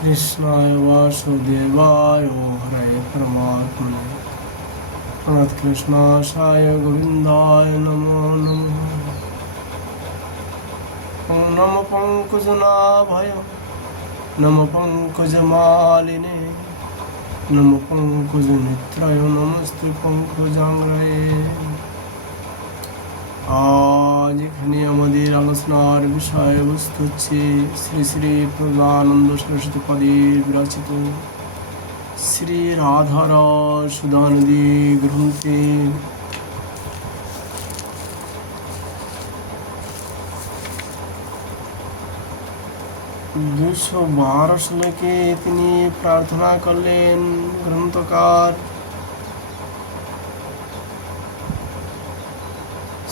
कृष्णाय वासुदेवाय हरे परमात्मने प्रणतकृष्णाशाय गोविन्दाय नमो नमः। ॐ नमो पङ्कजनाभाय नमो पङ्कजमालिने नमो पङ्कजनेत्राय नमस्ते पङ्कजाङ्ग्रये। আজ এখানে আমাদের আলোচনার বিষয়বস্তু হচ্ছে শ্রী শ্রী প্রজ্ঞানন্দ সরস্বতী পদের বিরচিত শ্রী রাধারস সুধানদী গ্রন্থে 212 শ্লোকে তিনি প্রার্থনা করলেন গ্রন্থকার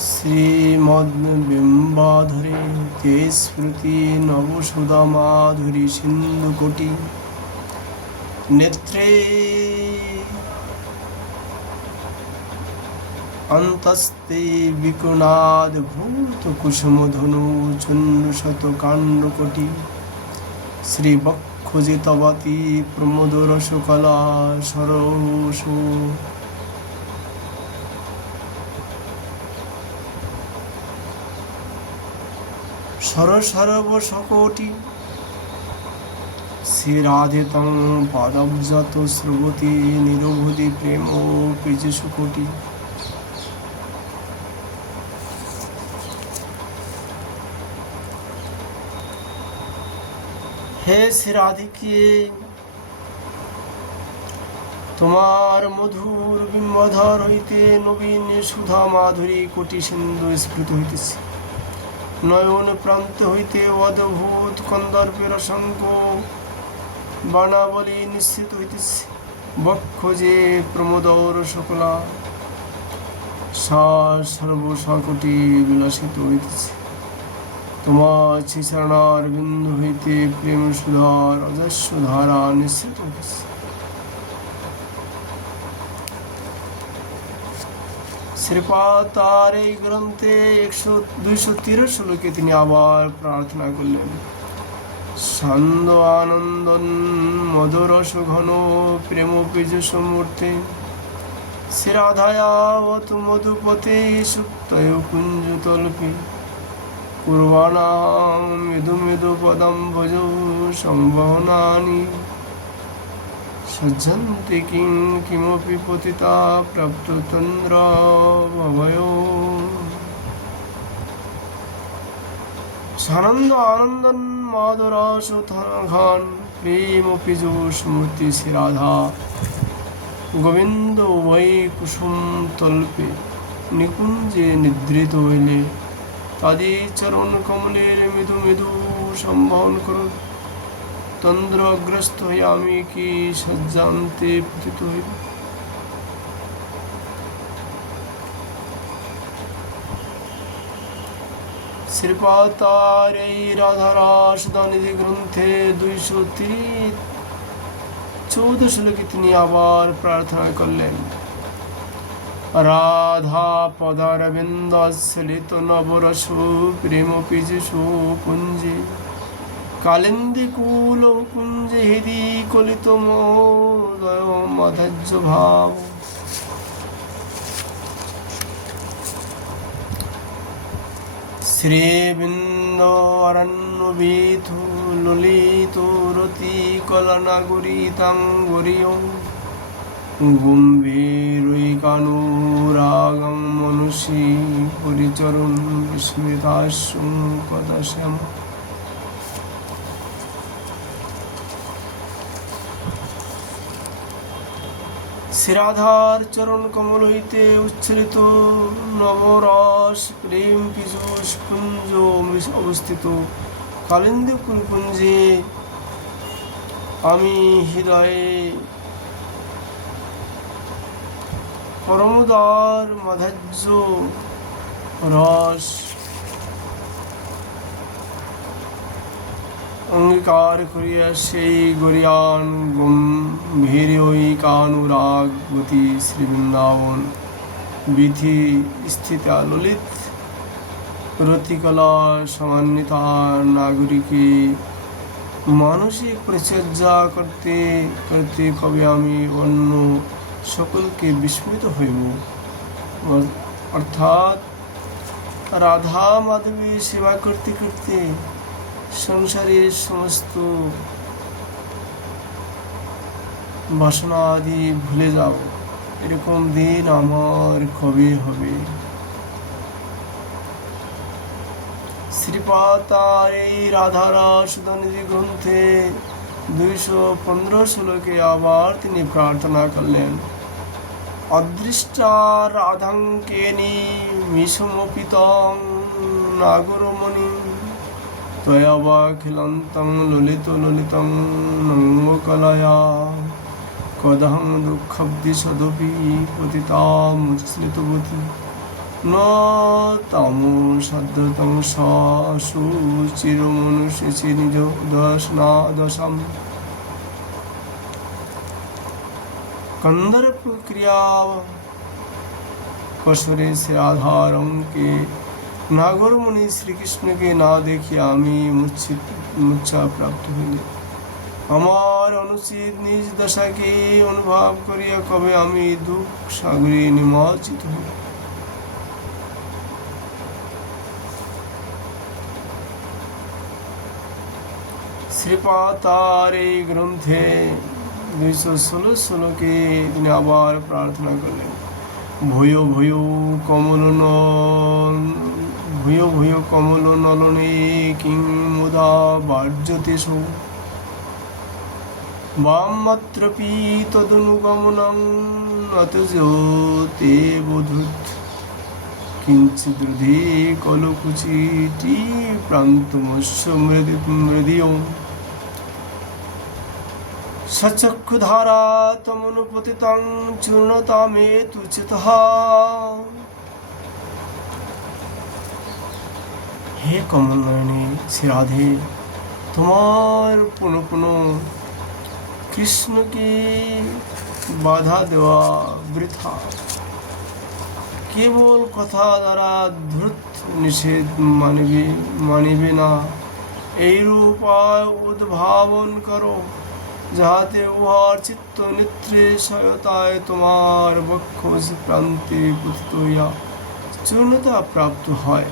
শ্রীমদ্বিম্বাধরে তে স্মৃতি নবসুধা মাধুরী সিন্ধুকোটি নেত্রে অন্তস্তে বিকুণাদ ভূত কুসুমধনু চন্দ্রশত কাণ্ডকোটি শ্রীবক্ষজিতবতী প্রমোদরসকলা সরস সরসর্বশকোটি শ্রীরাধিতং পাদব্জত শ্রবতী নিরবধি প্রেম পীযুষকোটি। হে শ্রীরাধিকে, তোমার মধুর বিম্বধর হইতে নবীন সুধা মাধুরী কোটি সিন্ধু স্ফুট হইতেছে। নয়ন প্রান্ত হইতে অদ্ভুত কন্দর্পের অসংখ্য বাণাবলী নিশ্চিত হইতেছে। বক্ষ যে প্রমোদর সকলা সর্বসকটি বিলাসিত হইতেছে। তোমার শ্রীচরণার বিন্দু হইতে প্রেম সুধার অজস্র ধারা নিশ্চিত হইতেছে। শ্রীপাদ তার এই গ্রন্থে 213 শ্লোকে তিনি আবার প্রার্থনা করলেন। ছন্দ আনন্দন মধুরস ঘন প্রেম পীযুষ মূর্তে শ্রীরাধায়াবত মধুপতে সুপ্তয় কুঞ্জতল্পে কুর্বাণাং মৃদু মৃদু পদম্বজ সম্বহনানি সজ্জন্তি কিং কিমপি পতিতা প্রাপ্ততন্দ্র ভবয়ো। সানন্দ আনন্দন মাধুরস ঘন প্রেম পীযুষ মূর্তি শ্রী রাধা গোবিন্দ উভয় কুসুম তল্পে নিকুঞ্জে নিদ্রিত হইলে তাদের চরণ কমলের মৃদু মৃদু সম্বহন করুন। তন্দ্রগ্রস্ত হয়ে আমি কি সজ্জান্তে পতিত হইব। শ্রীপাদ তার এই রাধারস সুধানিধি গ্রন্থে 214 শ্লোকে তিনি আবার প্রার্থনা করলেন। রাধা পদারবিন্দাশ্লিত নবরস প্রেম পীযুষ কুঞ্জে কালিন্দী কুল কুঞ্জে হৃদি কলিত মোদয় মাধুর্য ভাব। শ্রীবৃন্দ অরণ্য বিথু ললিত রতি কলনাগরিতাঙ্গরিয় গম্ভীরৈকানুরাগং মনুষী পরিচরণ বিস্মৃতাস্যু কদাশ্যাম। শ্রীরাধার চরণ কমল হইতে উচ্ছ্বলিত নবরস প্রেম পীযুষ কুঞ্জ অবস্থিত কালিন্দী কুঞ্জে আমি হৃদয়ে পরমোদার মাধুর্য রস অঙ্গীকার করিয়া সেই গরিয়ান গম্ভীরৈকানুরাগবতী শ্রীবৃন্দাবন বিধি স্থিতা ললিত রতিকলা সমান্বিতা নাগরিকী মানসিক পরিচর্যা করতে করতে কবে আমি অন্য সকলকে বিস্মিত হইব। অর্থাৎ রাধা মাধবী সেবা করতে করতে সংসারের সমস্ত বাসনা আদি ভুলে যাব, এরকম দিন আমার কবে হবে? শ্রীপাদ তার এই রাধারাসুদানিধি গ্রন্থে 215 শ্লোকে আবার তিনি প্রার্থনা করলেন, অদৃষ্টা রাধাঙ্কেনি মিশমপিতং নাগরমণি ত্বয়াবাখিলান্তং ললিত ললিতং নঙ্গকলয়া কদহং দুঃখব্দি সদপি পতিতামুচ্ছ্রিতবতী ন তামো সাধ্যতং সুচিরমনুষ্যচি নিজ দশনাদশাম कंदर्प क्रिया कसरे से आधारम के नागर मुनि श्री कृष्ण के ना देखिए आमी मूर्छा प्राप्त हইলে আমার অনুচিত নিজ দশাকে অনুভব করিয়া কবে আমি দুঃখ সাগরে নিমজ্জিত হই। শ্রীপাদ তার এই গ্রন্থে 216 শ্লোকে তিনি আবার প্রার্থনা করলেন, ভূয় ভূয় কমল নলনে কিং মুদা বার্যতেষু বামমাত্রপি তদনুগমনং নতজতে বোধুত কিঞ্চিদৃধি কলকুচিটি প্রান্তমস্য মৃদিয়ং সচক্ষুধারা তমনুপতিতং চূর্ণতামে তুচিতঃ। হে কমলনয়নী শ্রী রাধে, তোমার পুনঃ পুনঃ কৃষ্ণকে বাধা দেওয়া বৃথা, কেবল কথা দ্বারা ধূর্ত নিষেধ মানিবে না, এইরূপ উদ্ভাবন করো যাহাতে উহার চিত্ত নিঃশ্রেষয়তায় তোমার বক্ষ প্রান্তে পতিত হইয়া চূর্ণতা প্রাপ্ত হয়।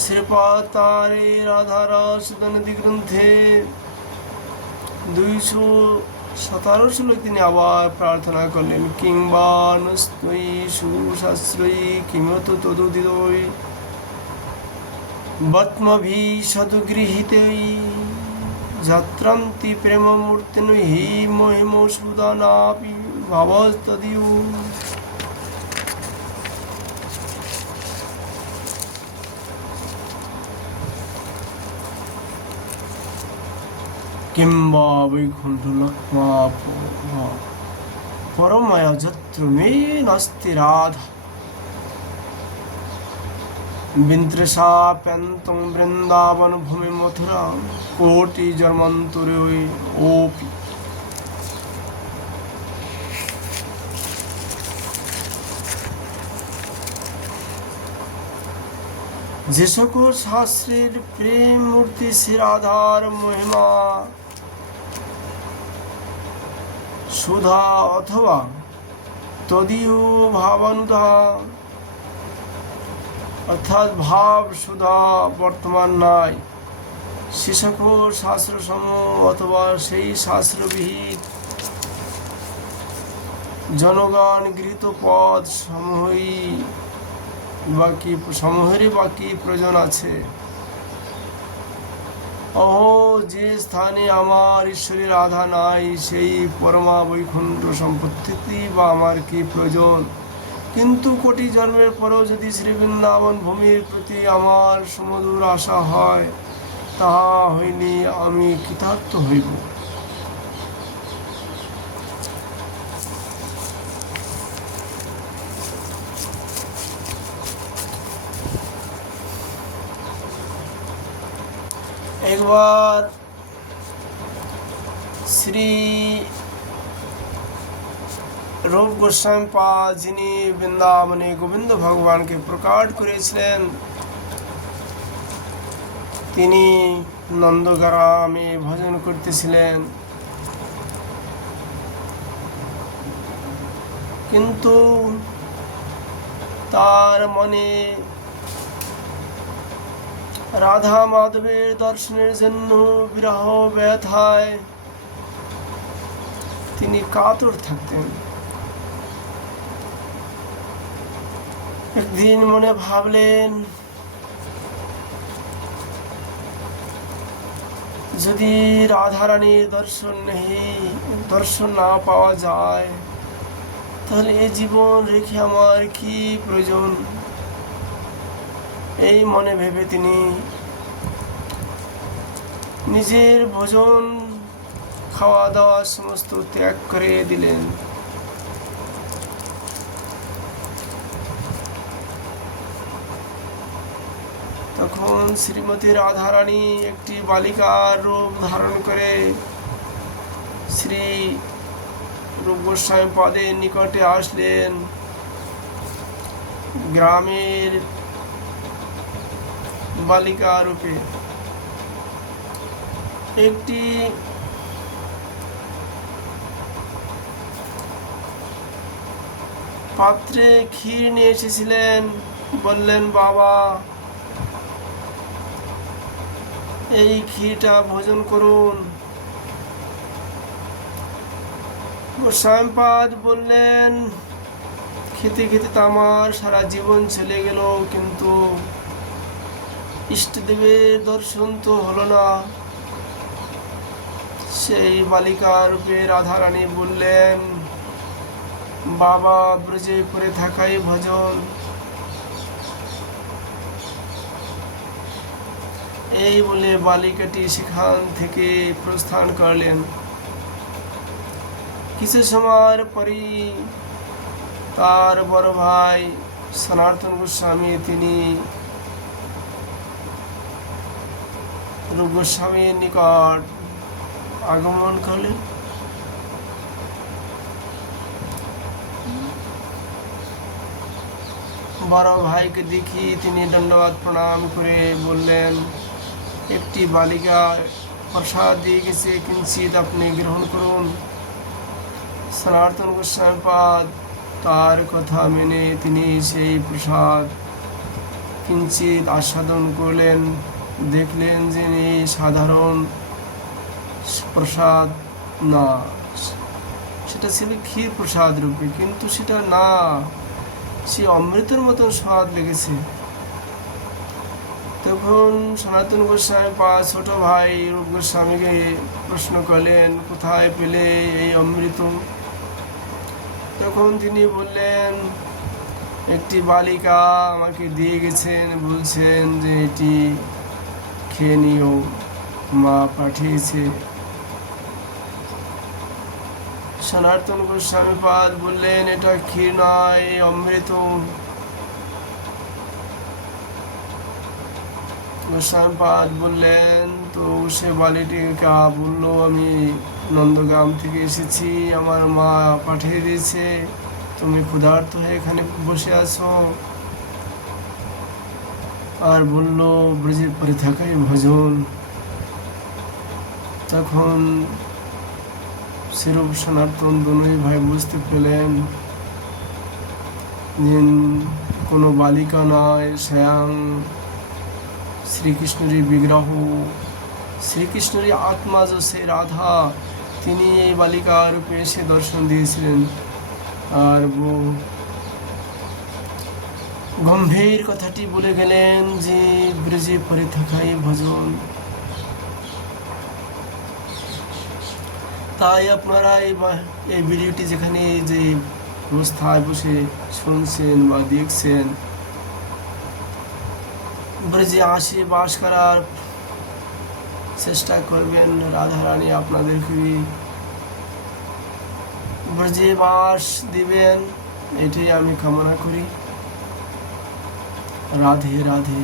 শ্রীপাদ তার এই রাধারাসুদানিধি গ্রন্থে 217 শ্লোকে তিনি আবার প্রার্থনা করলেন, কিংবা নস্তৈ সুশাস্ত্রৈ কিমত তদুদিতৈ বত্মভি সদগৃহীতৈ যাত্রান্তি প্রেমমূর্তিন হি মহিমসুদানাপি ভাবস্তদিউ। কিংবা বৈকুণ্ঠ লক্ষ্মা পরমায়া যত্র মে নাস্তি রাধা বিন্ত্রসাপ্যন্তং বৃন্দাবন ভূমি মথুরা কোটি জন্মান্তরে ওপি। যে সকল শাস্ত্রের প্রেম মূর্তি শ্রী রাধার মহিমা সুধা অথবা তদীয় ভাবানুধা অর্থাৎ ভাব সুধা বর্তমান নাই, সে সকল শাস্ত্রসমূহ অথবা সেই শাস্ত্রবিহিত জনগণ গৃহীত পদ সমূহেরই বাকি প্রয়োজন আছে। অহো, যে স্থানে আমার ঈশ্বরের রাধা নাই, সেই পরমা বৈকুণ্ঠ সম্পত্তি বা আমার কি প্রয়োজন? কিন্তু কোটি জন্মের পরেও যদি শ্রী বৃন্দাবন ভূমির প্রতি আমার সুমধুর আশা হয়, তাহা হইলে আমি কৃতার্থ হইব। একবার শ্রী रूप गोस्वामी पाद जिन्हें वृंदावने गोविंद भगवान के प्रकट करेছিলেন, তিনি নন্দগ্রামে ভজন করতেছিলেন, কিন্তু তার মনে রাধা মাধবের দর্শনের জন্য বিরহ ব্যথায় তিনি কাতর থাকতেন। একদিন মনে ভাবলেন, যদি রাধারানীর দর্শন না পাওয়া যায়, তাহলে এই জীবন রেখে আমার কি প্রয়োজন। এই মনে ভেবে তিনি নিজের ভোজন খাওয়া দাওয়া সমস্ত ত্যাগ করে দিলেন। তখন শ্রীমতী রাধারানী একটি বালিকার রূপ ধারণ করে শ্রী রূপ গোস্বামী পাদের নিকটে আসলেন। গ্রামের বালিকা রূপে একটি পাত্রে ক্ষীর নিয়ে এসেছিলেন। বললেন, বাবা, এই ক্ষীরটা ভোজন করুন। গোস্বামীপাদ বললেন, খেতে খেতে তো আমার সারা জীবন চলে গেল, কিন্তু ইষ্টদেবের দর্শন তো হলো না। সেই বালিকা রূপে রাধারানী বললেন, বাবা, ব্রজে পড়ে থাকাই ভজন। এই বলে বালিকাটি সেখান থেকে প্রস্থান করলেন। কিছু সময়ের পরই তার বড় ভাই সনাতন গোস্বামী তিনি রূপ গোস্বামীর নিকট আগমন করলেন। বড় ভাইকে দেখি তিনি দণ্ডবাদ প্রণাম করে বললেন, একটি বালিকা প্রসাদ দিয়ে গেছে, কিঞ্চিত আপনি গ্রহণ করুন। সনাতন গোস্বামীপাদ তার কথা মেনে তিনি সেই প্রসাদ কিঞ্চিত আস্বাদন করলেন। দেখলেন যে এই সাধারণ প্রসাদ না, সেটা ছিল ক্ষীর প্রসাদ রূপে, কিন্তু সেটা না, সে অমৃতের মতন স্বাদ লেগেছে। তখন সনাতন গোস্বামী পাদ ছোট ভাই রূপ গোস্বামীকে প্রশ্ন করলেন, কোথায় পেলে এই অমৃত? তখন তিনি বললেন, একটি বালিকা আমাকে দিয়ে গেছেন, বলছেন যে এটি খেয়ে নিও, মা পাঠিয়েছে। সনাতন গোস্বামী পাদ বললেন, এটা ক্ষীর নয়, অমৃত। গোস্বামী পাদ বললেন, তো সে বালিটিকা বললো, আমি নন্দগ্রাম থেকে এসেছি, আমার মা পাঠিয়ে দিয়েছে, তুমি ক্ষুধার্ত হয়ে এখানে বসে আছো। আর বলল, ব্রজে পড়ে থাকাই ভজন। তখন শ্রীরূপ সনাতন দুই ভাই বুঝতে পেলেন যে কোনো বালিকা নয়, স্বয়ং শ্রীকৃষ্ণেরই বিগ্রহ, শ্রীকৃষ্ণেরই আত্মা যে সে রাধা, তিনি এই বালিকা রূপে এসে দর্শন দিয়েছিলেন। আর গম্ভীর কথাটি বলে গেলেন যে ব্রজে পড়ে থাকাই ভজন। তাই আপনারা এই ভিডিওটি যেখানে যে অবস্থায় বসে শুনছেন বা দেখছেন, ব্রজে আসে বাস করার চেষ্টা করবেন। রাধারানী আপনাদেরকে ব্রজে বাস দিবেন, এটাই আমি কামনা করি। রাধে রাধে।